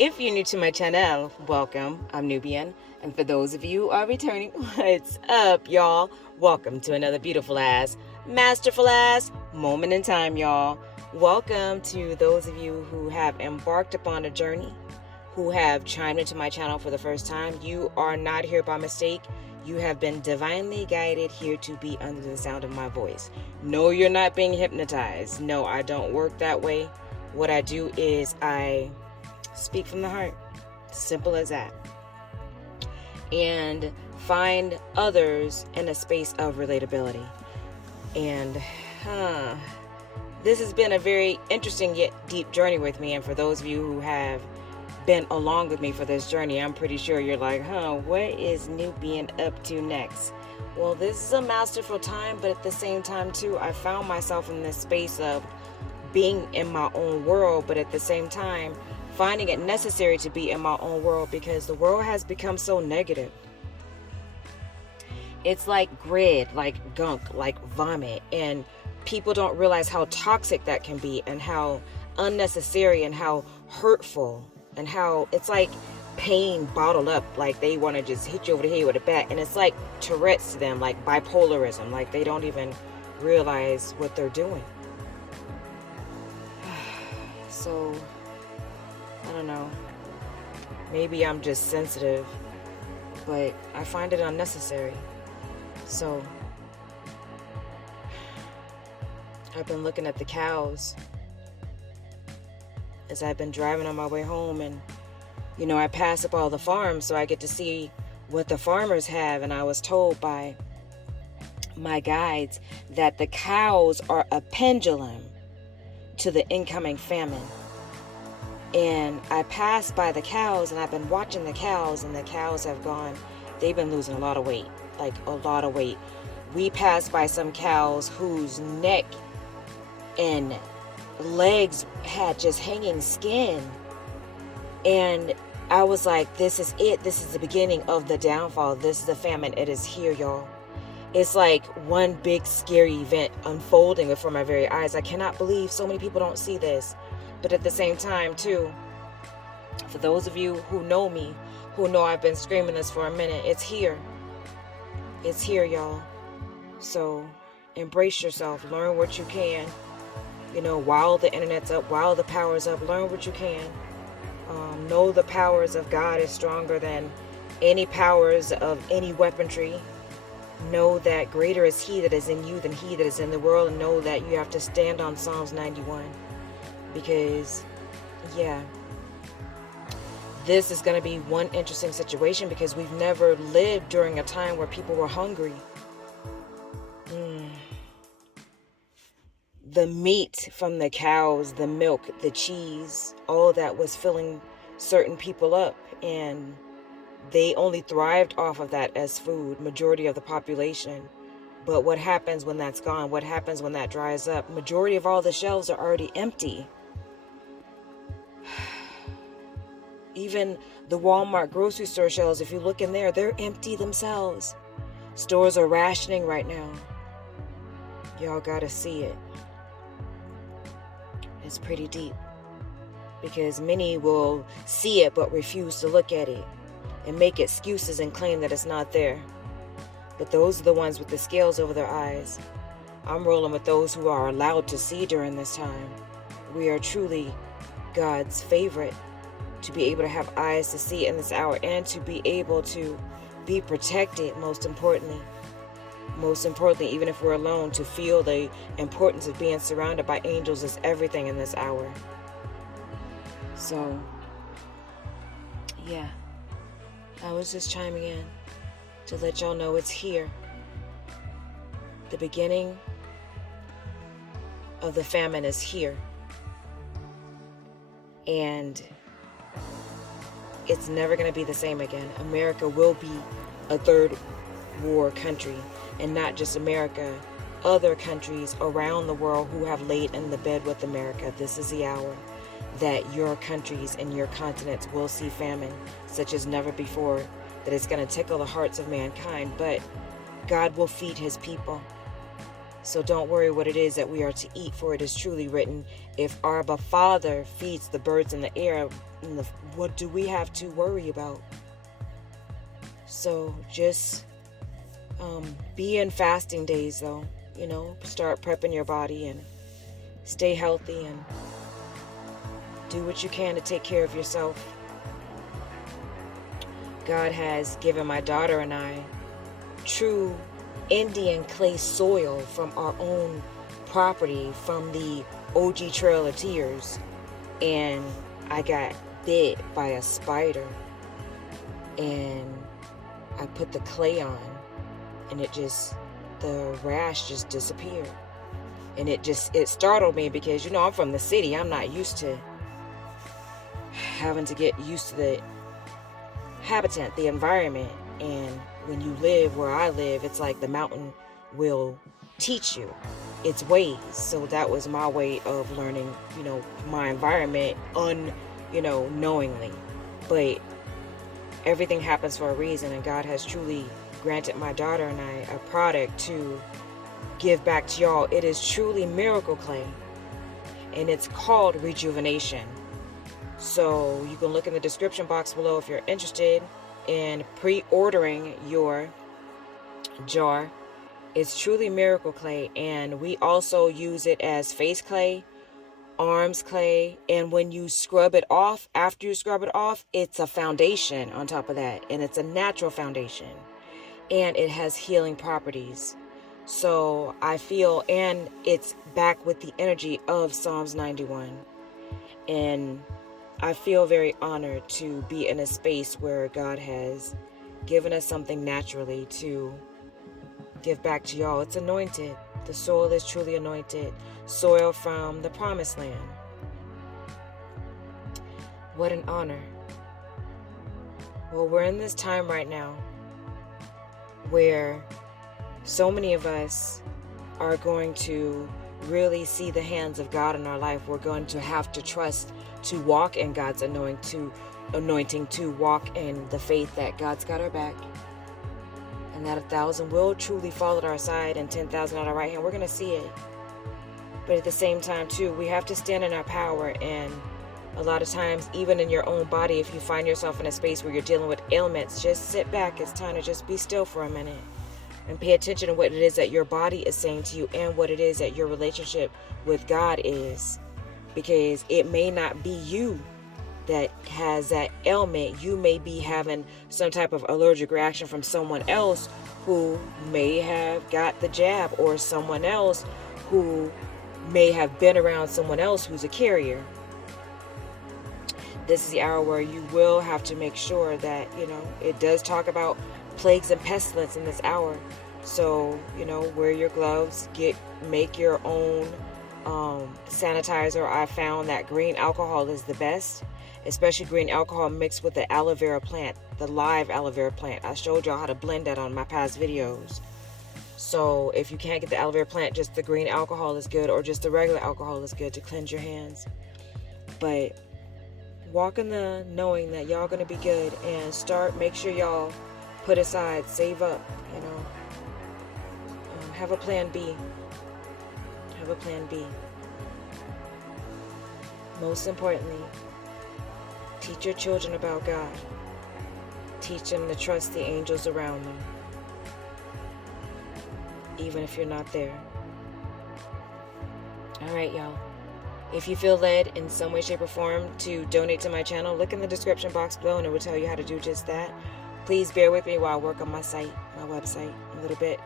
If you're new to my channel, welcome. I'm Nubian. And for those of you who are returning, what's up, y'all? Welcome to another beautiful ass, masterful ass moment in time, y'all. Welcome to those of you who have embarked upon a journey, who have chimed into my channel for the first time. You are not here by mistake. You have been divinely guided here to be under the sound of my voice. No, you're not being hypnotized. No, I don't work that way. What I do is I speak from the heart. Simple as that. And find others in a space of relatability. And this has been a very interesting yet deep journey with me. And for those of you who have been along with me for this journey, I'm pretty sure you're like, what is Nubian up to next? Well, this is a masterful time, but at the same time too, I found myself in this space of being in my own world, but at the same time finding it necessary to be in my own world because the world has become so negative. It's like grid, like gunk, like vomit, and people don't realize how toxic that can be and how unnecessary and how hurtful and how it's like pain bottled up, like they want to just hit you over the head with a bat, and it's like Tourette's to them, like bipolarism, like they don't even realize what they're doing. So I don't know, maybe I'm just sensitive, but I find it unnecessary. So I've been looking at the cows as I've been driving on my way home, and I pass up all the farms, so I get to see what the farmers have. And I was told by my guides that the cows are a pendulum to the incoming famine. And I passed by the cows, and I've been watching the cows, and the cows have they've been losing a lot of weight, like a lot of weight. We passed by some cows whose neck and legs had just hanging skin. And I was like, this is it. This is the beginning of the downfall. This is the famine. It is here, y'all. It's like one big scary event unfolding before my very eyes. I cannot believe so many people don't see this. But at the same time, too, for those of you who know me, who know I've been screaming this for a minute, it's here. It's here, y'all. So embrace yourself. Learn what you can. While the internet's up, while the power's up, learn what you can. Know the powers of God is stronger than any powers of any weaponry. Know that greater is He that is in you than he that is in the world. And know that you have to stand on Psalms 91. Because, this is going to be one interesting situation because we've never lived during a time where people were hungry. The meat from the cows, the milk, the cheese, all that was filling certain people up, and they only thrived off of that as food, majority of the population. But what happens when that's gone? What happens when that dries up? Majority of all the shelves are already empty. Even the Walmart grocery store shelves, if you look in there, they're empty themselves. Stores are rationing right now. Y'all gotta see it. It's pretty deep. Because many will see it but refuse to look at it and make excuses and claim that it's not there. But those are the ones with the scales over their eyes. I'm rolling with those who are allowed to see during this time. We are truly God's favorite, to be able to have eyes to see in this hour and to be able to be protected, most importantly, even if we're alone, to feel the importance of being surrounded by angels is everything in this hour. So, I was just chiming in to let y'all know it's here. The beginning of the famine is here. And it's never going to be the same again. America will be a third war country, and not just America, other countries around the world who have laid in the bed with America. This is the hour that your countries and your continents will see famine such as never before, that it's going to tickle the hearts of mankind, but God will feed His people. So don't worry what it is that we are to eat, for it is truly written, if our Father feeds the birds in the air, and what do we have to worry about? So just be in fasting days, though. Start prepping your body and stay healthy and do what you can to take care of yourself. God has given my daughter and I true Indian clay soil from our own property, from the OG Trail of Tears. And I got bit by a spider, and I put the clay on, and the rash just disappeared. And it startled me because, I'm from the city. I'm not used to having to get used to the habitat, the environment. And when you live where I live, it's like the mountain will teach you its ways. So that was my way of learning, my environment knowingly. But everything happens for a reason, and God has truly granted my daughter and I a product to give back to y'all. It is truly miracle clay, and it's called Rejuvenation. So you can look in the description box below if you're interested in pre-ordering your jar. It's truly miracle clay, and we also use it as face clay, arms clay, and when you scrub it off, after you scrub it off, it's a foundation on top of that, and it's a natural foundation, and it has healing properties. So I feel, and it's back with the energy of Psalms 91, and I feel very honored to be in a space where God has given us something naturally to give back to y'all. It's anointed. The soil is truly anointed. Soil from the promised land. What an honor. Well, we're in this time right now where so many of us are going to really see the hands of God in our life. We're going to have to trust to walk in God's anointing, to walk in the faith that God's got our back, and that 1,000 will truly fall at our side and 10,000 at our right hand. We're going to see it. But at the same time, too, we have to stand in our power. And a lot of times, even in your own body, if you find yourself in a space where you're dealing with ailments, just sit back. It's time to just be still for a minute and pay attention to what it is that your body is saying to you and what it is that your relationship with God is. Because it may not be you that has that ailment. You may be having some type of allergic reaction from someone else who may have got the jab, or someone else who may have been around someone else who's a carrier. This is the hour where you will have to make sure that, it does talk about plagues and pestilence in this hour. So, wear your gloves, make your own sanitizer. I found that green alcohol is the best, especially green alcohol mixed with the aloe vera plant, the live aloe vera plant. I showed y'all how to blend that on my past videos. So if you can't get the aloe vera plant, just the green alcohol is good, or just the regular alcohol is good to cleanse your hands. But walk in the knowing that y'all gonna be good, and make sure y'all put aside, save up, have a plan B. Have a plan B. Most importantly, teach your children about God. Teach them to trust the angels around them, even if you're not there. All right, y'all. If you feel led in some way, shape, or form to donate to my channel, look in the description box below and it will tell you how to do just that. Please bear with me while I work on my website a little bit,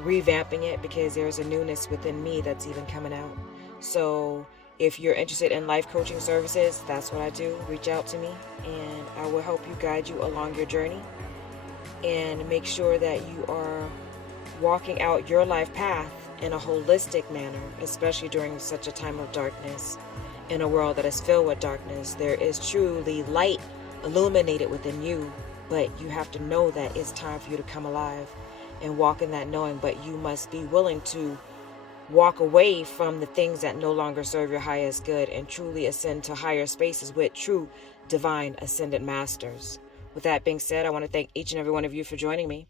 revamping it, because there's a newness within me that's even coming out. So if you're interested in life coaching services, that's what I do. Reach out to me and I will help you, guide you along your journey, and make sure that you are walking out your life path in a holistic manner, especially during such a time of darkness. In a world that is filled with darkness, there is truly light illuminated within you, but you have to know that it's time for you to come alive and walk in that knowing. But you must be willing to walk away from the things that no longer serve your highest good and truly ascend to higher spaces with true divine ascended masters. With that being said, I want to thank each and every one of you for joining me.